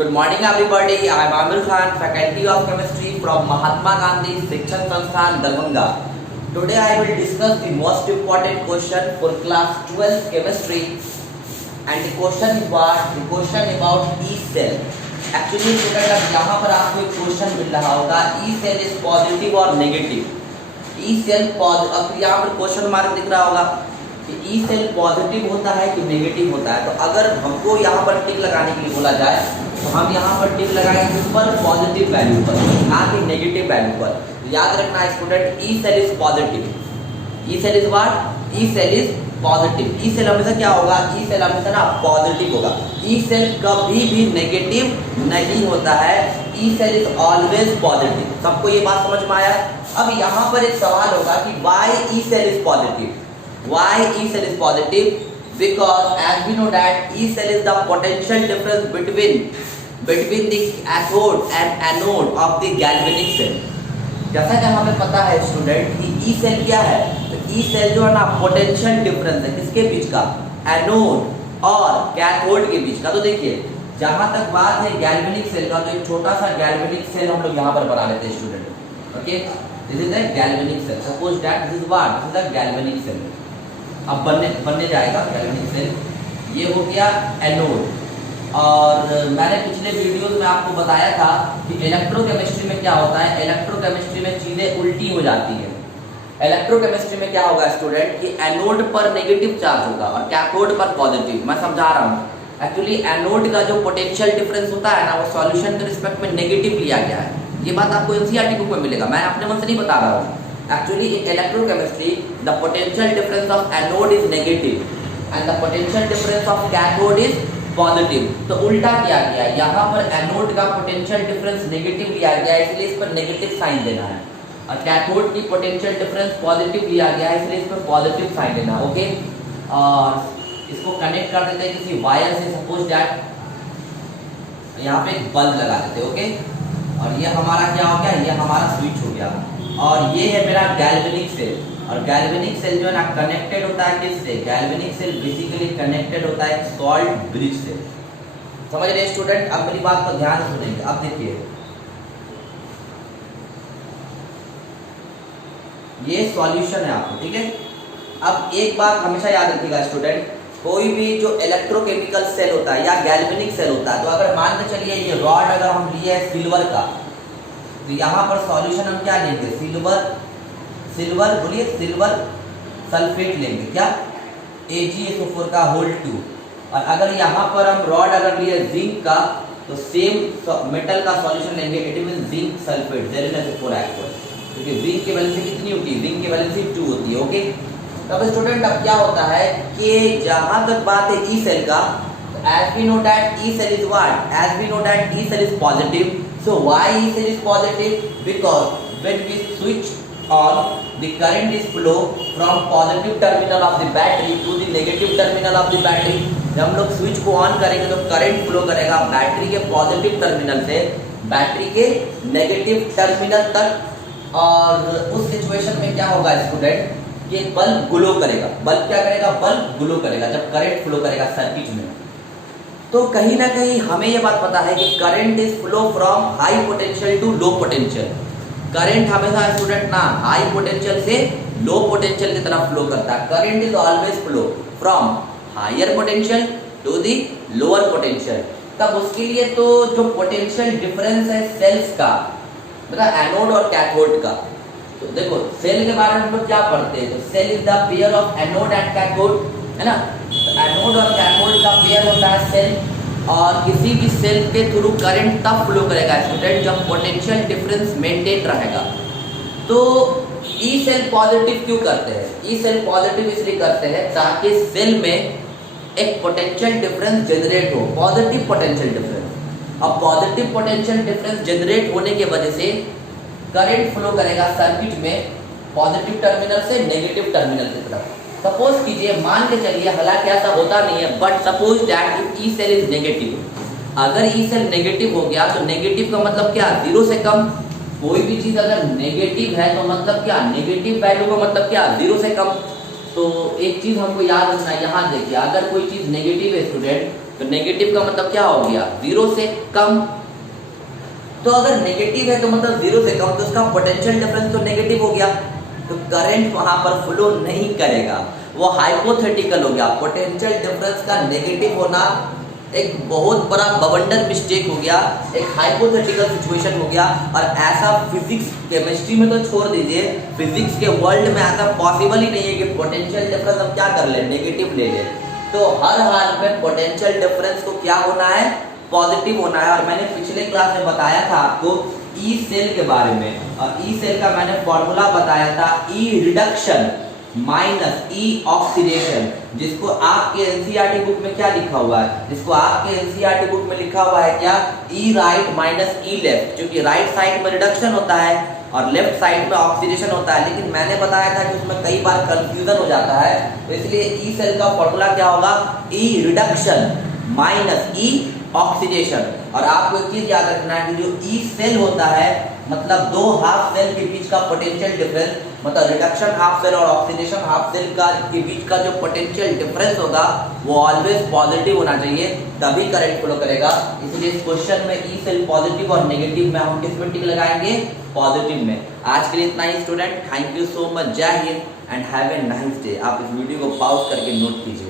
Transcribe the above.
Good morning everybody. I am Amir Khan, Faculty of Chemistry from Mahatma Gandhi Shikshan Sansthan, Darbhanga. Today I will discuss the most important question for class 12 chemistry, and the question is what? The question about E cell. Actually student अब यहाँ पर आपको एक question मिल रहा होगा E cell is positive और negative. E cell अब यहाँ पर क्वेश्चन हमारे दिख रहा होगा कि E सेल पॉजिटिव होता है कि नेगेटिव होता है। तो अगर हमको यहाँ पर टिक लगाने के लिए बोला जाए तो हम यहाँ पर टिक लगाएंगे किस पर? पॉजिटिव वैल्यू पर, ना कि नेगेटिव वैल्यू पर। तो याद रखना student, E cell is positive. E cell is what? E cell is positive. E cell हमेशा क्या होगा? E सेल हमेशा ना पॉजिटिव होगा। E सेल कभी भी नेगेटिव नहीं होता है। E cell is always positive. सबको ये बात समझ में आया? अब यहाँ पर एक सवाल होगा कि why E cell is positive? Why E cell is positive? Because as we know that E cell is the potential difference between the cathode and anode of the galvanic cell. जैसा कि हमें पता है स्टूडेंट कि E cell क्या है? तो E cell जो है ना पोटेंशियल डिफरेंस है किसके बीच का? एनोड और कैथोड के बीच का। तो देखिए जहां तक बात है गैल्वेनिक सेल का, तो एक छोटा सा गैल्वेनिक सेल हम लोग यहाँ पर बना लेते हैं student. Okay, this is the galvanic cell. Suppose that this is what? This is the galvanic cell. अब बनने जाएगा गैल्वेनिक सेल। ये हो गया एनोड। और मैंने पिछले वीडियोस में आपको बताया था कि इलेक्ट्रोकेमिस्ट्री में क्या होता है। इलेक्ट्रोकेमिस्ट्री में चीजें उल्टी हो जाती हैं। इलेक्ट्रोकेमिस्ट्री में क्या होगा स्टूडेंट कि एनोड पर नेगेटिव चार्ज होगा और कैथोड पर पॉजिटिव। मैं समझा रहा हूँ। एक्चुअली एनोड का जो पोटेंशियल डिफरेंस होता है ना, वो सॉल्यूशन के रिस्पेक्ट में नेगेटिव लिया गया है। ये बात आपको एनसीईआरटी बुक में मिलेगा, मैं अपने मन से नहीं बता रहा हूँ। Actually, in electrochemistry, the potential difference of anode is negative and the potential difference of cathode is positive. तो उल्टा किया गया, यहाँ पर एनोड का पोटेंशियल डिफरेंस नेगेटिव लिया गया है, इसलिए इस पर नेगेटिव साइन देना है। और कैथोड की पोटेंशियल डिफरेंस पॉजिटिव लिया गया है, इसलिए इस पर पॉजिटिव साइन देना। ओके, और इसको कनेक्ट कर देते हैं किसी वायर से। सपोज दैट यहाँ पे एक बल्ब लगा देते हैं। ओके, और ये हमारा क्या हो गया? ये हमारा स्विच हो गया। और ये है मेरा गैल्वेनिक सेल। और गैल्वेनिक सेल जो है ना कनेक्टेड होता है किससे? गैल्वेनिक सेल बेसिकली कनेक्टेड होता है सॉल्ट ब्रिज से। समझ रहे स्टूडेंट? अब मेरी बात को ध्यान से सुनेंगे। अब देखिए ये सॉल्यूशन है आपको, ठीक है। अब एक बात हमेशा याद रखिएगा स्टूडेंट, कोई भी जो इलेक्ट्रोकेमिकल सेल होता है या गैल्वेनिक सेल होता है, तो अगर मान के चलिए ये रॉड अगर हम लिए है सिल्वर का, तो यहाँ पर सॉल्यूशन हम क्या लेंगे? सिल्वर बोलिए, सिल्वर सल्फेट लेंगे। क्या? AgSO4 का होल 2। और अगर यहाँ पर हम रॉड अगर लिए जिंक का, तो सेम मेटल का सॉल्यूशन लेंगे, it mean zinc sulphate ZnSO4 aqueous, क्योंकि जिंक की वैलेंसी कितनी होती है? जिंक की वैलेंसी 2 होती है। ओके, तब स्टूडेंट अब क्या होता है कि जहां तक बात है E सेल का, as we know that E cell is what? As we know that E cell is positive. So why E cell is positive? Because when we switch on, the current is flow from positive terminal of the battery to the negative terminal of the battery. जब हम लोग switch को on करेंगे तो current flow करेगा battery के positive terminal से battery के नेगेटिव टर्मिनल तक। और उस सिचुएशन में क्या होगा स्टूडेंट? ये बल्ब ग्लो करेगा। बल्ब क्या करेगा? बल्ब ग्लो करेगा जब करंट फ्लो करेगा सर्किट में। तो कहीं ना कहीं हमें यह बात पता है कि current is flow from high potential to low potential. Current हमेशा स्टूडेंट ना हाई पोटेंशियल से लो पोटेंशियल की तरफ फ्लो करता है। Current is always flow from higher potential to the lower potential. तब उसके लिए तो जो पोटेंशियल डिफरेंस है सेल्स का, मतलब एनोड और कैथोड का, तो देखो सेल के बारे में हम लोग क्या पढ़ते हैं? तो cell is the pair of anode and cathode, है ना। एनोड और कैथोड का पेयर होता है सेल, और किसी भी सेल के थ्रू करंट तब फ्लो करेगा स्टूडेंट जब पोटेंशियल डिफरेंस मेंटेन रहेगा। तो E सेल पॉजिटिव क्यों करते हैं? E सेल पॉजिटिव इसलिए करते हैं ताकि सेल में एक पोटेंशियल डिफरेंस जनरेट हो, पॉजिटिव पोटेंशियल डिफरेंस। अब पॉजिटिव पोटेंशियल डिफरेंस जनरेट होने की वजह से करंट फ्लो करेगा सर्किट में पॉजिटिव टर्मिनल से नेगेटिव टर्मिनल की तरफ। सपोज कीजिए, मान के चलिए, हालांकि ऐसा होता नहीं है, but suppose that if E cell is negative. अगर E सेल नेगेटिव हो गया तो नेगेटिव का मतलब क्या? 0 से कम। कोई भी चीज अगर नेगेटिव है तो मतलब क्या? नेगेटिव वैल्यू का मतलब क्या? 0 से कम। तो एक चीज हमको याद रखना है, यहाँ देखिए, अगर कोई चीज नेगेटिव है स्टूडेंट, तो नेगेटिव का मतलब क्या हो गया, जीरो से कम। तो अगर नेगेटिव है तो मतलब जीरो से कम, तो उसका पोटेंशियल डिफरेंस तो नेगेटिव हो गया, तो करंट वहां पर फ्लो नहीं करेगा, वो हाइपोथेटिकल हो गया। पोटेंशियल डिफरेंस का नेगेटिव होना एक बहुत बड़ा बवंडर मिस्टेक हो गया, एक हाइपोथेटिकल सिचुएशन हो गया। और ऐसा फिजिक्स केमिस्ट्री में तो छोड़ दीजिए, फिजिक्स के वर्ल्ड में ऐसा पॉसिबल ही नहीं है कि पोटेंशियल डिफरेंस हम क्या कर ले, नेगेटिव ले ले। तो हर हाल में पोटेंशियल डिफरेंस को क्या होना है, पॉजिटिव होना है। और मैंने पिछले क्लास में बताया था आपको ई सेल के बारे में, और ई सेल का मैंने फॉर्मूला बताया था, ई रिडक्शन माइनस ई ऑक्सीडेशन, जिसको आपके एनसीईआरटी बुक में क्या लिखा हुआ है, जिसको आपके एनसीईआरटी बुक में लिखा हुआ है क्या, ई राइट माइनस ई लेफ्ट, क्योंकि राइट साइड में रिडक्शन होता है और लेफ्ट साइड में ऑक्सीडेशन होता है। लेकिन मैंने बताया था कि उसमें कई बार कंफ्यूजन हो जाता है, तो इसलिए ई सेल का फॉर्मूला क्या होगा, ई रिडक्शन माइनस ई ऑक्सीडेशन। और आपको एक चीज याद रखना है कि जो ई सेल होता है मतलब दो हाफ सेल के बीच का पोटेंशियल डिफरेंस, मतलब रिडक्शन हाफ सेल और ऑक्सीडेशन हाफ सेल का के बीच का जो पोटेंशियल डिफरेंस होगा वो ऑलवेज पॉजिटिव होना चाहिए, तभी करंट फ्लो करेगा। इसलिए इस क्वेश्चन में ई सेल पॉजिटिव और नेगेटिव में हम किस में टिक लगाएंगे, पॉजिटिव में। आज के लिए इतना ही student, thank you so much, जय हिंद and have a nice day. आप इस वीडियो को पॉज करके नोट कीजिए।